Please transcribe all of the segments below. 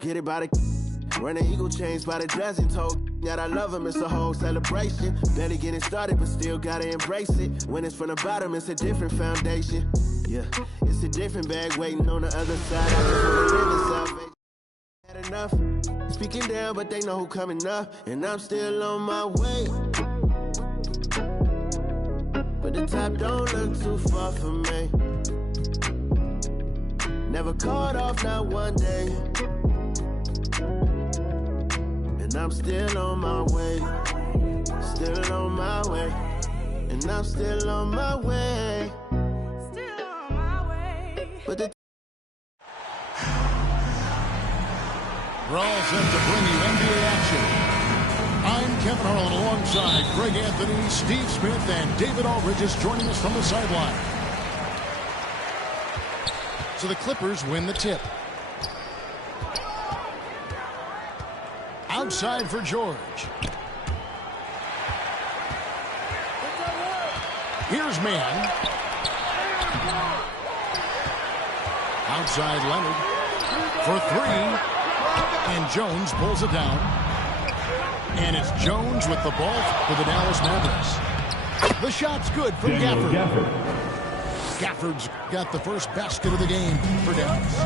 Get it by the running eagle chains by the dozen. Told that I love him, it's a whole celebration. Barely getting started, but still gotta embrace it. When it's from the bottom, it's a different foundation. Yeah, it's a different bag waiting on the other side. I just wanna live in salvation. Had enough speaking down, but they know who coming up, and I'm still on my way. But the top don't look too far for me. Never caught off, not one day. And I'm still on my way. Still on my way. And I'm still on my way. Still on my way. But the We're all set to bring you NBA action. I'm Kevin Harlan alongside Greg Anthony, Steve Smith, and David Aldridge is joining us from the sideline. So the Clippers win the tip. Outside for George. Here's Mann. Outside Leonard for three. And Jones pulls it down. And it's Jones with the ball for the Dallas Mavericks. The shot's good from Gafford. Gafford's got the first basket of the game for Dallas.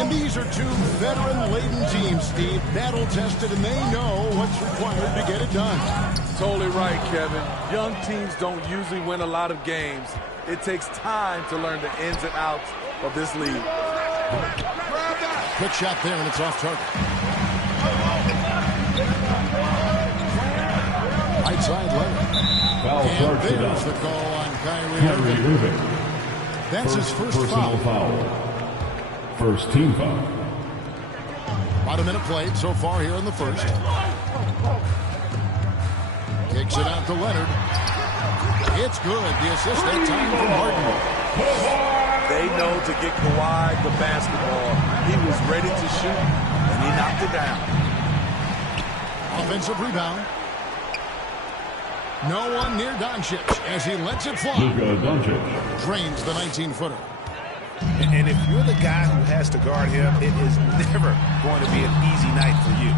And these are two veteran-laden teams, Steve. Battle-tested, and they know what's required to get it done. Totally right, Kevin. Young teams don't usually win a lot of games. It takes time to learn the ins and outs of this league. Quick shot there, and it's off target. Right side Leonard. And there's the call on Kyrie Irving. That's his first foul. First team foul. About a minute played so far here in the first. Kicks it out to Leonard. It's good. The assist that time from Harden. They know to get Kawhi the basketball. He was ready to shoot, and he knocked it down. Offensive rebound. No one near Doncic as he lets it fly. Luka Doncic drains the 19-footer. And if you're the guy who has to guard him, it is never going to be an easy night for you.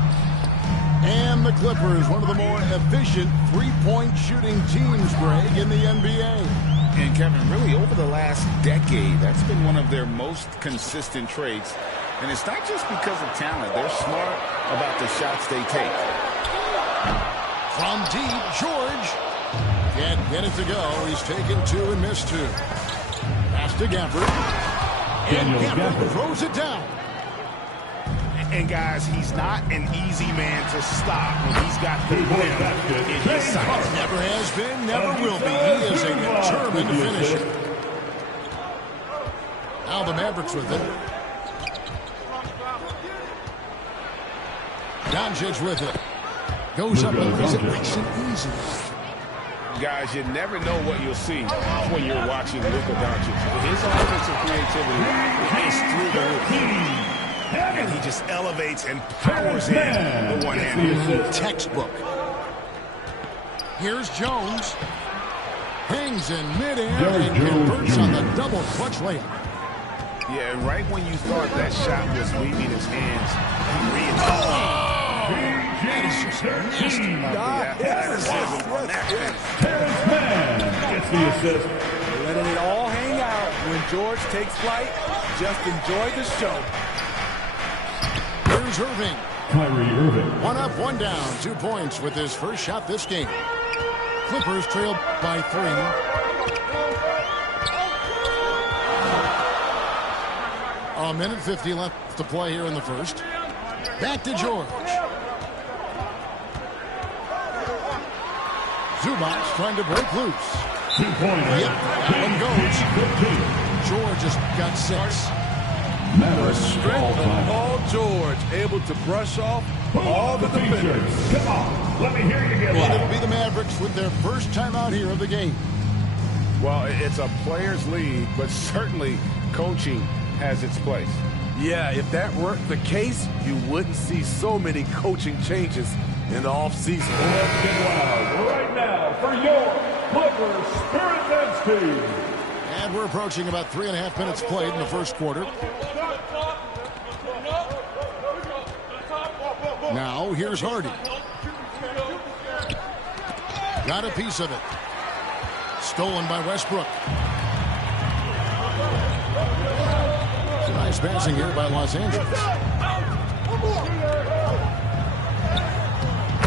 And the Clippers, one of the more efficient three-point shooting teams, Greg, in the NBA. And Kevin, really over the last decade, that's been one of their most consistent traits. And it's not just because of talent. They're smart about the shots they take. From deep, George can't get it to go. He's taken two and missed two. Pass to Gafford. And Gafford throws it down. And guys, he's not an easy man to stop when he's got the rim in his sights. Never has been, never will be. He is a determined finisher. Now the Mavericks with it. Doncic with it. Goes up and lays it nice and easy. Guys, you never know what you'll see when you're watching Luka Doncic. His offensive creativity is through the roof. And he just elevates and powers in the one-handed. Textbook. Here's Jones. Hangs in midair and converts on the double clutch layup. Yeah, and right when you thought that shot was leaving his hands, he reinstated. That is just nasty. Terrence Mann gets the assist. Letting it all hang out when George takes flight. Just enjoy the show. Here's Irving. Kyrie Irving. One up, one down. 2 points with his first shot this game. Clippers trail by 3. A minute 50 left to play here in the first. Back to George. Zubac trying to break loose. 2-pointer. Yep, that one goes. George has got 6. The strength of Paul George, able to brush off all the defenders. Come on, let me hear you get And it'll be the Mavericks with their first time out here of the game. Well, it's a players' league, but certainly coaching has its place. Yeah, if that weren't the case, you wouldn't see so many coaching changes in the offseason. Let's get loud right now for your Clippers Spirit Dance Team. And we're approaching about 3.5 minutes played in the first quarter. So here's Hardy. Got a piece of it. Stolen by Westbrook. Nice passing here by Los Angeles.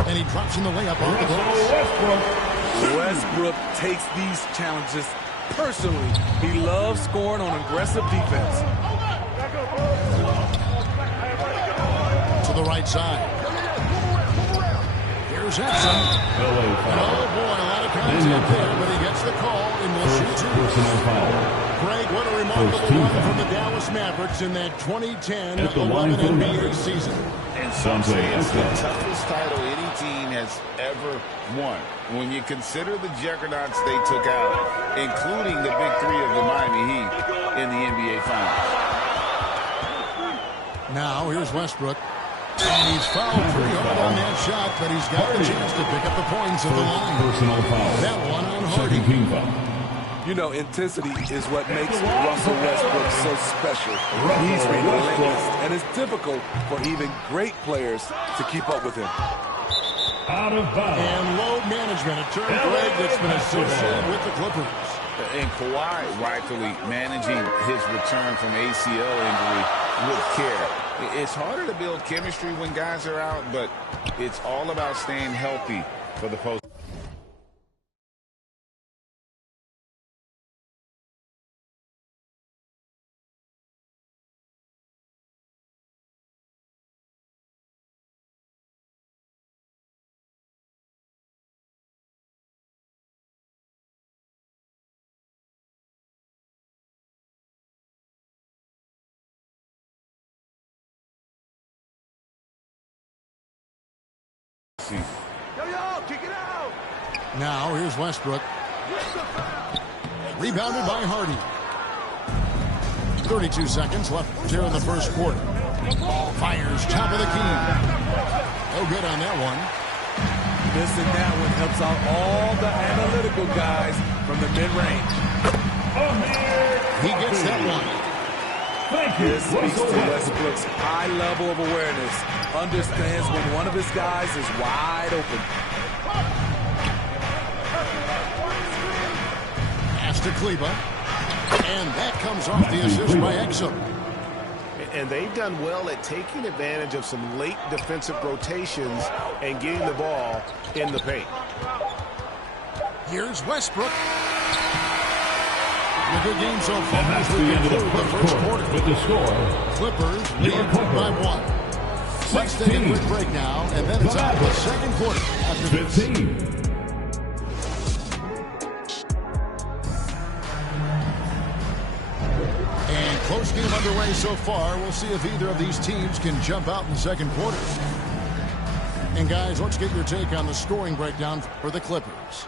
And he drops in the layup off the glass. Westbrook takes these challenges personally. He loves scoring on aggressive defense. To the right side. Here's Epson. And oh boy, a lot of contact there, but he gets the call and will shoot two. Greg, what a remarkable run from the Dallas Mavericks in that 2010-11 NBA season. And some say it's the toughest title any team has ever won. When you consider the juggernauts they took out, including the big three of the Miami Heat in the NBA Finals. Now, here's Westbrook. And he's fouled pretty hard on that shot, but he's got the chance to pick up the points at the line. Personal foul. That one on Hardy. Team foul. You know, intensity is what makes Russell Westbrook so special. He's relentless, and it's difficult for even great players to keep up with him. Out of bounds. And load management, a term, Greg, that's been associated with the Clippers. And Kawhi rightfully managing his return from ACL injury with care. It's harder to build chemistry when guys are out, but it's all about staying healthy for the post. Kick it out! Now, here's Westbrook. Rebounded by Hardy. 32 seconds left here in the first quarter. Fires top of the key. No good on that one. Missing that one helps out all the analytical guys from the mid-range. He gets that one. This speaks to Westbrook's high level of awareness. Understands when one of his guys is wide open. Pass to Kleba. And that comes off the assist by Exum. And they've done well at taking advantage of some late defensive rotations and getting the ball in the paint. Here's Westbrook. A good game so far as we conclude the first quarter. With the score, Clippers lead by 1. Let's take a quick break now, and then it's on to the second quarter after this. 15. And close game underway so far. We'll see if either of these teams can jump out in the second quarter. And guys, let's get your take on the scoring breakdown for the Clippers.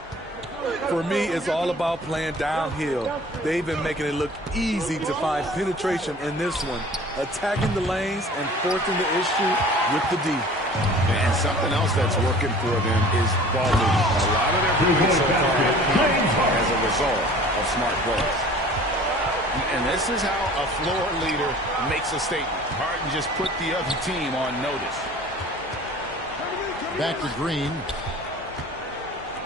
For me, it's all about playing downhill. They've been making it look easy to find penetration in this one, attacking the lanes and forcing the issue with the D. And something else that's working for them is ball movement. A lot of their points so far have come as a result of smart plays. And this is how a floor leader makes a statement. Harden just put the other team on notice. Back to Green.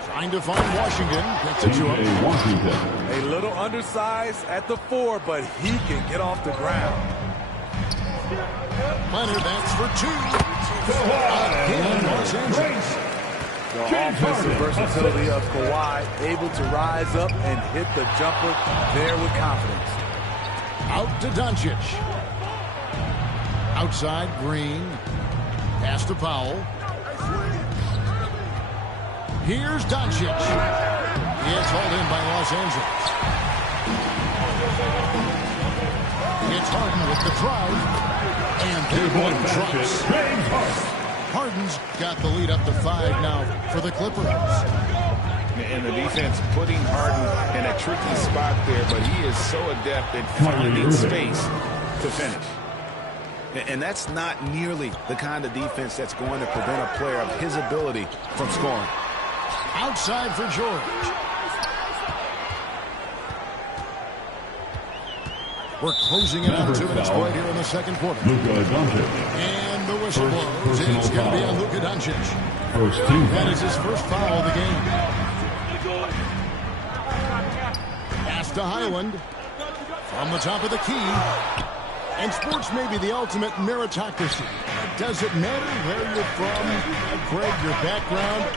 Trying to find Washington. Gets it to him. A little undersized at the 4, but he can get off the ground. Leonard, that's for 2. Again, Los Angeles. The offensive versatility of Kawhi, able to rise up and hit the jumper there with confidence. Out to Doncic. Outside, Green. Pass to Powell. Here's Doncic. It's hauled in by Los Angeles. It's Harden with the drive. And their one drops. Harden's got the lead up to 5 now for the Clippers. And the defense putting Harden in a tricky spot there, but he is so adept at finding space to finish. And that's not nearly the kind of defense that's going to prevent a player of his ability from scoring. Outside for George. We're closing it out 2 minutes right here in the second quarter. Luka Doncic. And the whistle blows, and it's going to be on Luka Doncic. That is his first foul of the game. Pass to Highland from the top of the key. And sports may be the ultimate meritocracy. Does it matter where you're from, Greg, your background?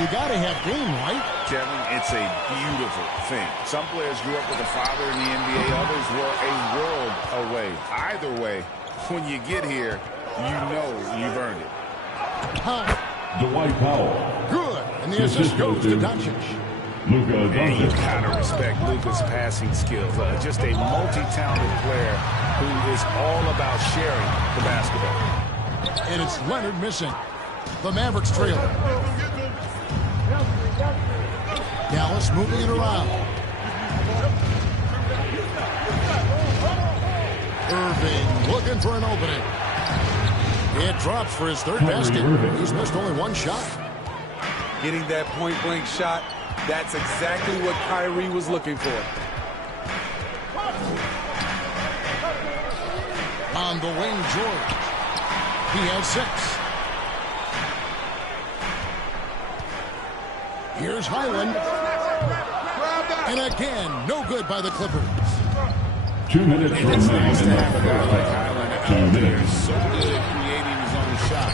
You got to have game, right? Kevin, it's a beautiful thing. Some players grew up with a father in the NBA. Others were a world away. Either way, when you get here, you know you've earned it. Dwight Powell. Good. And the assist goes to Doncic. Luka And you Doncic. gotta respect Luka's passing skills. Just a multi-talented player who is all about sharing the basketball. And it's Leonard missing. The Mavericks trail. Dallas moving it around. Irving looking for an opening. It drops for his third basket. He's missed only one shot. Getting that point-blank shot, that's exactly what Kyrie was looking for. On the wing, George. He has 6. Here's Highland. And again, no good by the Clippers. 2 minutes remaining in the Like first. Highland 2 out there, minutes. so good at creating his own shot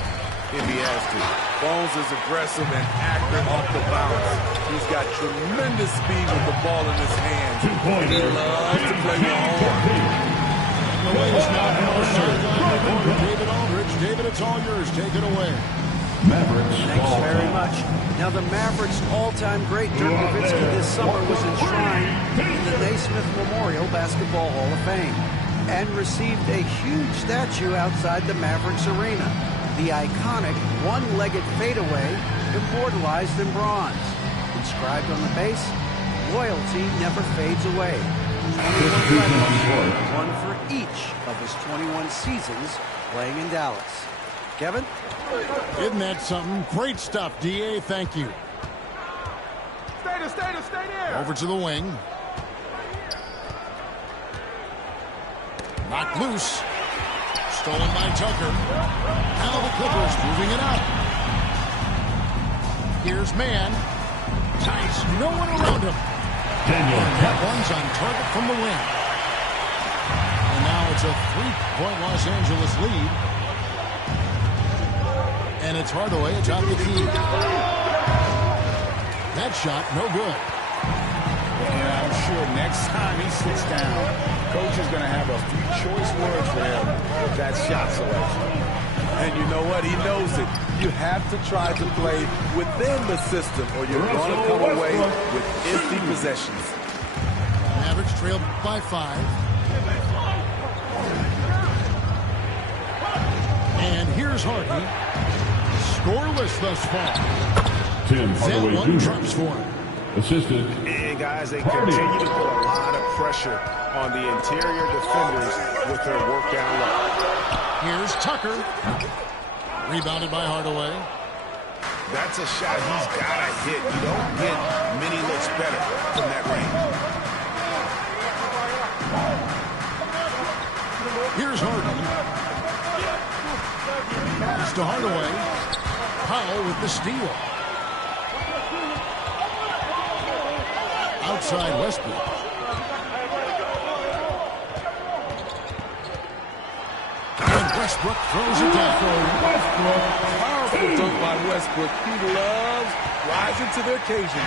if he has to. Bones is aggressive and accurate off the bounce. He's got tremendous speed with the ball in his hands. And he loves to play with arm. The latest now from our sideline reporter, David Aldridge. David, it's all yours. Take it away. Mavericks Thanks ball very time. much. Now, the Mavericks' all-time great Dirk Nowitzki this summer was enshrined in the Naismith Memorial Basketball Hall of Fame and received a huge statue outside the Mavericks arena. The iconic one-legged fadeaway immortalized in bronze. Inscribed on the base, loyalty never fades away. 21 legends, one for each of his 21 seasons playing in Dallas. Kevin? Isn't that something? Great stuff, D.A. Thank you. Stay there. Over to the wing. Knocked loose. Stolen by Tucker. Now the Clippers moving it up. Here's Man. Tice, no one around him. That one's on target from the wing. And now it's a 3-point Los Angeles lead. And it's Hardaway atop the key. That shot, no good. And I'm sure next time he sits down, coach is going to have a few choice words for him with that shot selection. And you know what? He knows it. You have to try to play within the system or you're going to come away with empty possessions. Mavericks trail by 5. And here's Harden. Scoreless thus far. Tim That Hardaway one Jr. drops for him. Assistant. And guys, they continue to put a lot of pressure on the interior defenders with their work down low. Here's Tucker. Rebounded by Hardaway. That's a shot he's got to hit. You don't get many looks better from that range. Here's Harden. Pass to Hardaway. Powell with the steal. Outside Westbrook. And Westbrook throws it down. Powerful dunk by Westbrook. He loves rising to the occasion.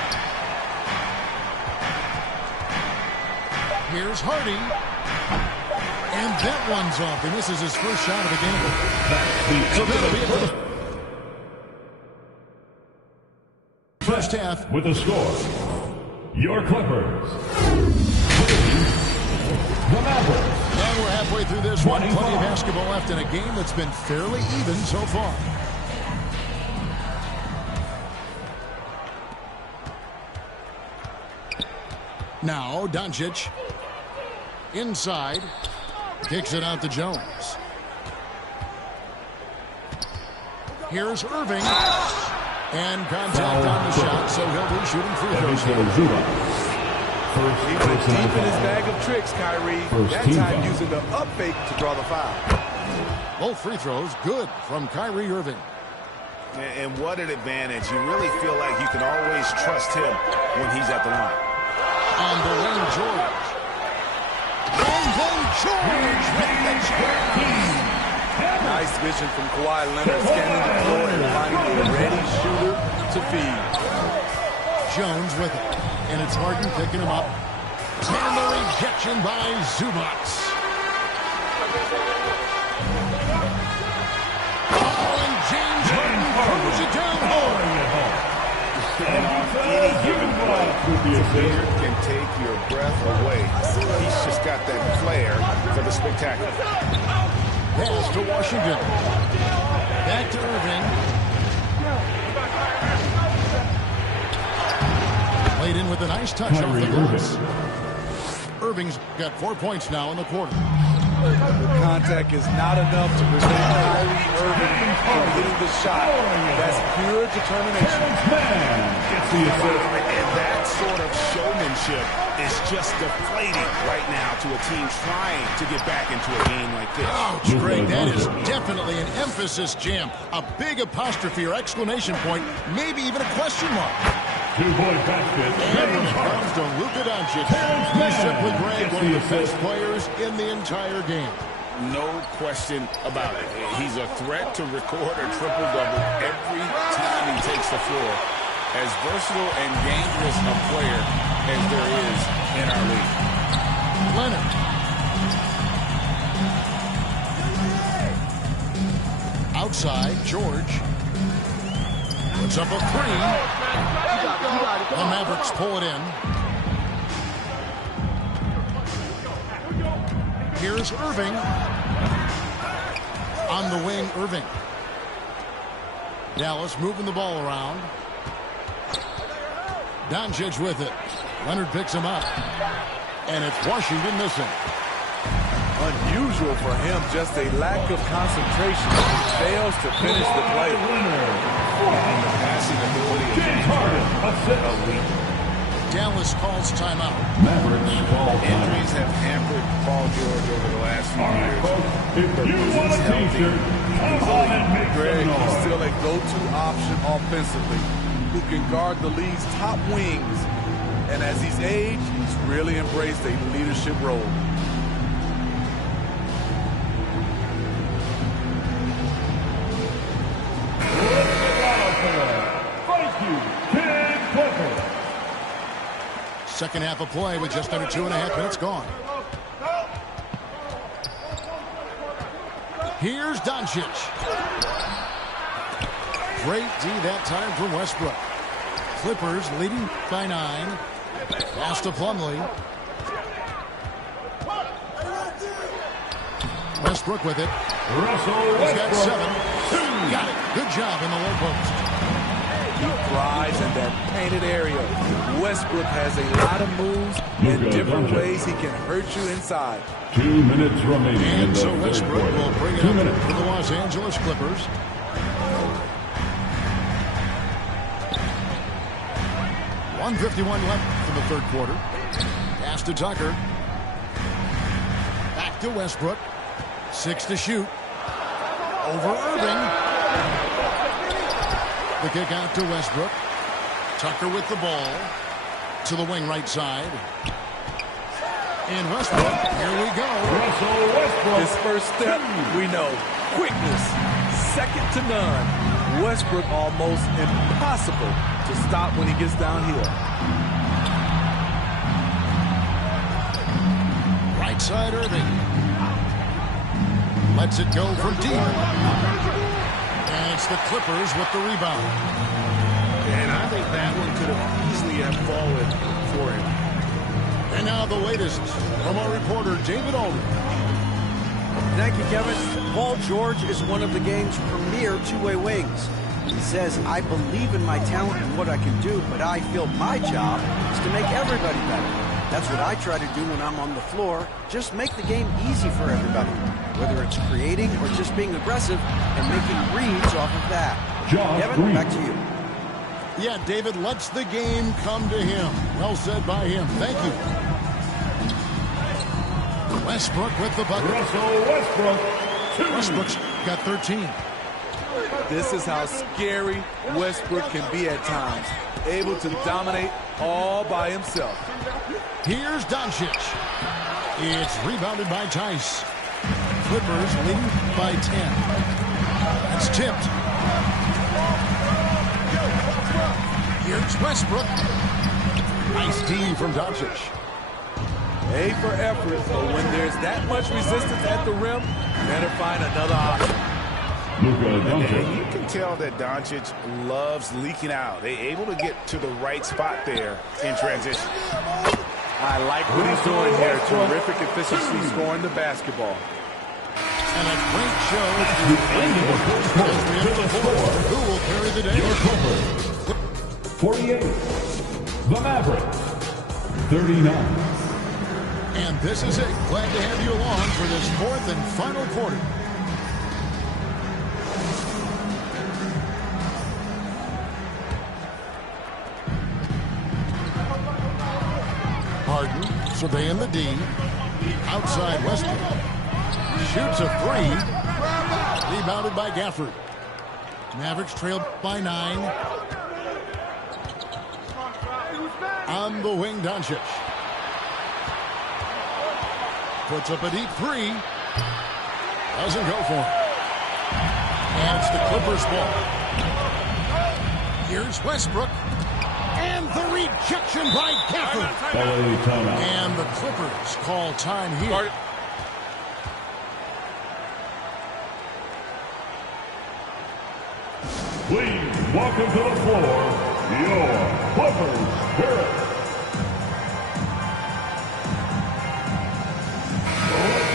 Here's Hardy. And that one's off. And this is his first shot of the game. So that'll be it for the first half. With the score, your Clippers. The Mavericks. And we're halfway through this one. Plenty of basketball left in a game that's been fairly even so far. Now, Doncic. Inside. Kicks it out to Jones. Here's Irving. And contact on the shot, so he'll be shooting free throws here. He went deep in his bag of tricks, Kyrie. That time using the up fake to draw the foul. Both free throws good from Kyrie Irving. And what an advantage. You really feel like you can always trust him when he's at the line. On the wing, George. And then George with the jam. Nice vision from Kawhi Leonard, scanning the floor and finding a ready shooter to feed. Jones with it. And it's Harden picking him up. And the rejection by Zubac. Oh, and James Harden throws it down home. And on any given play, the leader can take your breath away. He's just got that flair for the spectacular. Pass to Washington. Back to Irving. Played in with a nice touch off the glass. Irving's got 4 points now in the quarter. The contact is not enough to prevent Kyrie Irving from hitting the shot. That's pure determination. And that sort of showmanship is just deflating right now to a team trying to get back into a game like this. Ouch, Greg, that is definitely an emphasis jam. A big apostrophe or exclamation point, maybe even a question mark. Two-point basket. And it comes to Luka Doncic. He's simply, Greg, one of the best players in the entire game. No question about it. He's a threat to record a triple-double every time he takes the floor. As versatile and dangerous a player as there is in our league. Leonard. Outside, George. Puts up a three. The Mavericks pull it in. Here's Irving. On the wing, Irving. Dallas moving the ball around. Doncic with it. Leonard picks him up. And it's Washington missing. Unusual for him, just a lack of concentration. He fails to finish the play. The passing ability of James Harden, elite. Dallas calls timeout. Mavericks call timeout. Injuries have hampered Paul George over the last few years. If you want a t-shirt, come on and make Greg, some he's noise. still a go-to option offensively, who can guard the league's top wings. And as he's aged, he's really embraced a leadership role. Thank you, Ken Clifford. Second half of play with just under 2.5 minutes gone. Here's Doncic. Great D that time from Westbrook. Clippers leading by 9. Pass to Plumlee. Westbrook with it. He's got 7. Got it. Good job in the low post. He thrives in that painted area. Westbrook has a lot of moves in different ways he can hurt you inside. 2 minutes remaining in And the so third Westbrook quarter. will bring it 2 up minutes. for the Los Angeles Clippers. .151 left in the third quarter. Pass to Tucker. Back to Westbrook. 6 to shoot. Over Irving. The kick out to Westbrook. Tucker with the ball. To the wing right side. And Westbrook, here we go. Russell Westbrook. His first step, we know, quickness, second to none. Westbrook almost impossible to stop when he gets downhill. Right side Irving. Lets it go from deep. And it's the Clippers with the rebound. And I think that one could have easily have fallen for him. And now the latest from our reporter, David Aldridge. Thank you, Kevin. Paul George is one of the game's premier two-way wings. He says, I believe in my talent and what I can do, but I feel my job is to make everybody better. That's what I try to do when I'm on the floor. Just make the game easy for everybody, whether it's creating or just being aggressive and making reads off of that. Josh Kevin, Green. back to you. Yeah, David lets the game come to him. Well said by him. Thank you. Westbrook with the bucket. Russell Westbrook. Westbrook's got 13. This is how scary Westbrook can be at times. Able to dominate all by himself. Here's Doncic. It's rebounded by Tice. Clippers leading by 10. That's tipped. Here's Westbrook. Nice D from Doncic. A for effort, but when there's that much resistance at the rim, better find another option. And you can tell that Doncic loves leaking out. They're able to get to the right spot there in transition. I like what he's doing here. Terrific efficiency scoring the basketball. And a great show as we enter the fourth. Who will carry the day? 48, the Mavericks. 39. And this is it. Glad to have you along for this fourth and final quarter. Harden surveying the D. Outside Westbrook. Shoots a three. Rebounded by Gafford. Mavericks trailed by 9. On the wing, Doncic. Puts up a deep three. Doesn't go for it. And it's the Clippers' ball. Here's Westbrook. And the rejection by Gafford. And the Clippers call time here. Please welcome to the floor your Clippers Spirit.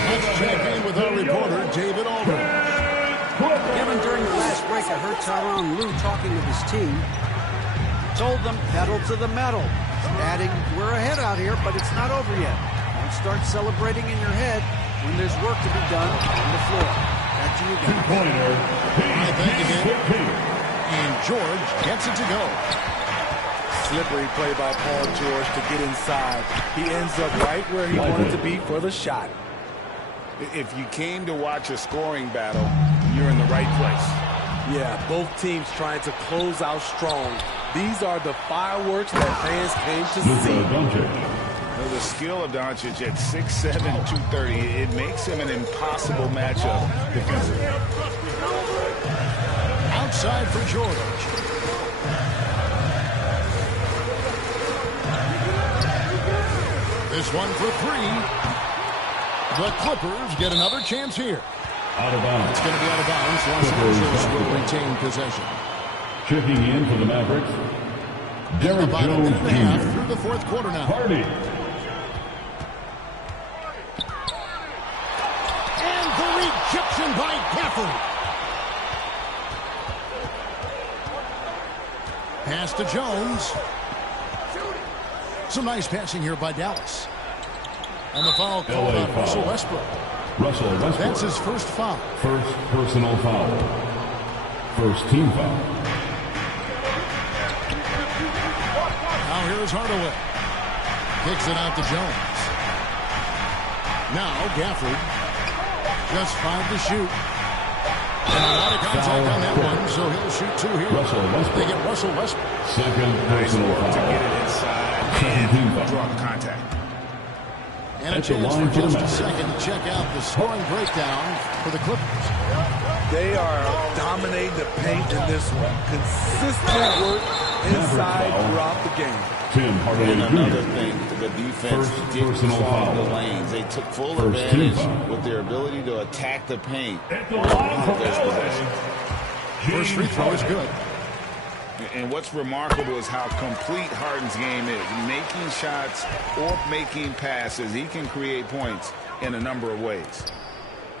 Let's check in with our reporter, David Aldridge. Kevin, during the last break, I heard Tyronn Lue talking with his team. Told them pedal to the metal, adding, we're ahead out here, but it's not over yet. Don't start celebrating in your head when there's work to be done on the floor. Back to you guys. Thank you, David. And George gets it to go. Slippery play by Paul George to get inside. He ends up right where he wanted to be for the shot. If you came to watch a scoring battle, you're in the right place. Yeah, both teams trying to close out strong. These are the fireworks that fans came to see. The skill of Doncic at 6'7", 230, it makes him an impossible matchup defensively. Outside for George. This one for three. The Clippers get another chance here. Out of bounds. It's going to be out of bounds. Los Angeles will retain possession. Checking in for the Mavericks, Derrick Jones Jr. Through the fourth quarter now. Hardy. And the rejection by Gafford. Pass to Jones. Some nice passing here by Dallas. And the foul called on Russell Westbrook. Russell Westbrook. That's his first foul. First personal foul. First team foul. Now here's Hardaway. Kicks it out to Jones. Now Gafford. Just 5 to shoot. And a lot of contact on that one, so he'll shoot 2 here. Russell Westbrook. They get Russell Westbrook. Second personal foul. To get it inside and draw the contact. And a chance for just a second to check out the scoring breakdown for the Clippers. They are dominating the paint in this one. Consistent work inside throughout the game. Tim Hardaway And another Jr. thing, the defense First didn't personal follow foul. the lanes. They took full First team advantage foul. with their ability to attack the paint. At the line for LA. First free throw is good. And what's remarkable is how complete Harden's game is. Making shots or making passes, he can create points in a number of ways.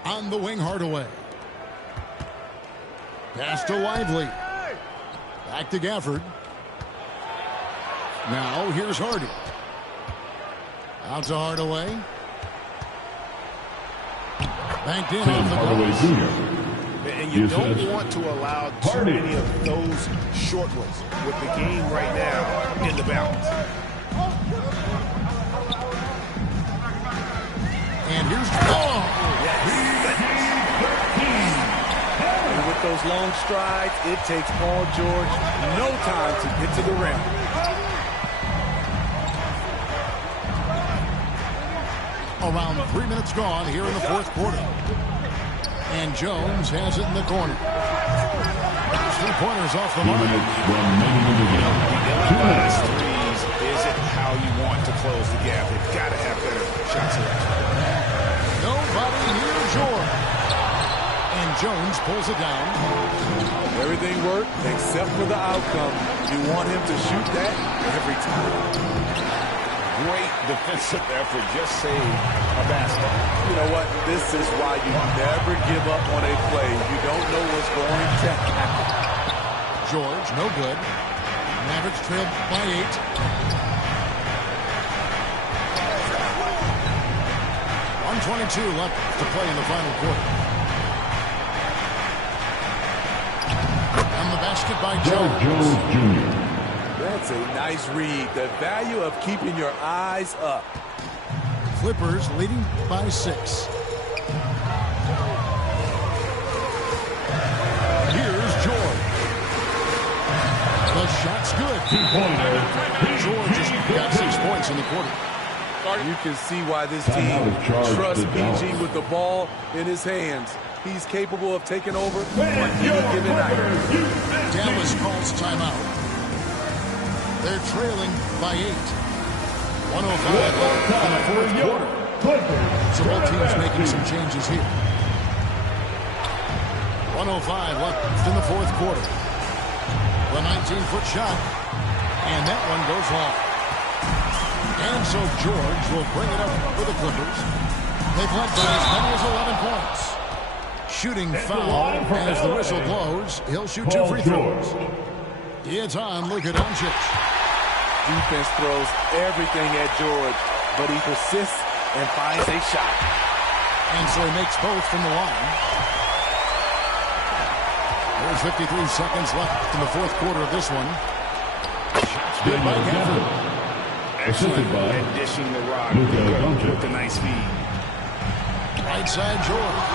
On the wing, Hardaway. Pass to Lively. Back to Gafford. Now here's Hardy. Out to Hardaway. Banked in Tim off the Hardaway glass. Jr. And you don't want to allow too many of those short ones with the game right now in the balance. And here's those long strides, it takes Paul George no time to get to the rim. Around 3 minutes gone here in the fourth quarter. And Jones has it in the corner. 3-pointers off the mark. Threes isn't how you want to close the gap. They've got to have better shot selection. Nobody near George. And Jones pulls it down. Everything worked except for the outcome. You want him to shoot that every time. Great defensive effort. Just saved a basket. You know what? This is why you never give up on a play. You don't know what's going to happen. George, no good. Mavericks trail by 8. .122 left to play in the final quarter. And the basket by Jones Jr. That's a nice read. The value of keeping your eyes up. Clippers leading by 6. Here's George. The shot's good. George has got 6 points in the quarter. You can see why this team trusts PG with the ball in his hands. He's capable of taking over on any given night. Dallas calls timeout. They're trailing by 8. 105 left in the fourth quarter. So both teams making some changes here. 105 left in the fourth quarter. The 19-foot shot. And that one goes long. And so George will bring it up for the Clippers. They've led by as many as 11 points. Shooting foul as the whistle blows. He'll shoot 2 free throws. It's on Luka Doncic. Defense throws everything at George, but he persists and finds a shot. And so he makes both from the line. There's 53 seconds left in the fourth quarter of this one. Shots good by Gafford. Excellent at dishing the rock with a nice feed. Right side George.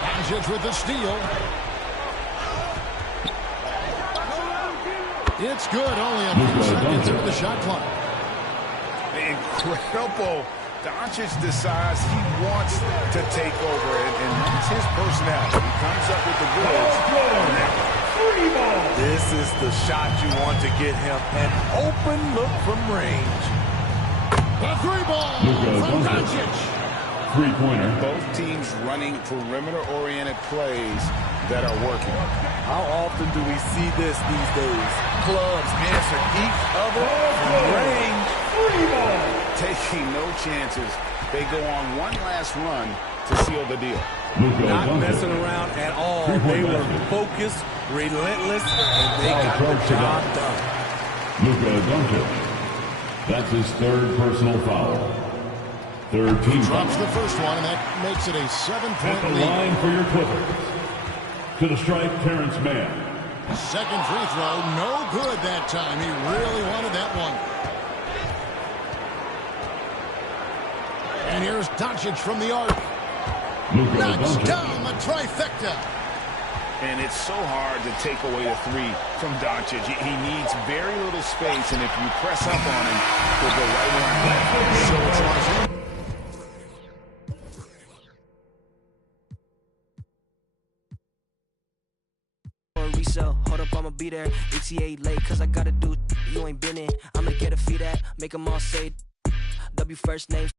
Doncic with the steal. It's good. Only a few seconds into the shot clock. Incredible. Doncic decides he wants to take over, and that's his personality. He comes up with the goods. This is the shot you want to get him. An open look from range. The 3-ball from Doncic. 3-pointer. Both teams running perimeter-oriented plays that are working. How often do we see this these days? Clubs answer each other from range. Taking no chances. They go on one last run to seal the deal. Not messing around at all. They were focused, relentless, and they got the job done. Luka Doncic. That's his 3rd personal foul. 3rd team Drops foul. the first one, and that makes it a 7-point At the lead. line for your Clippers. To the stripe, Terrence Mann. Second free throw, no good that time. He really wanted that one. And here's Doncic from the arc. Knocks down the trifecta. And it's so hard to take away a 3 from Doncic. He needs very little space, and if you press up on him, he'll go right around. So it's on. Resell, hold up, I'ma be there. ETA late, cause I gotta do you ain't been in. I'ma get a fee that, make them all say W first name.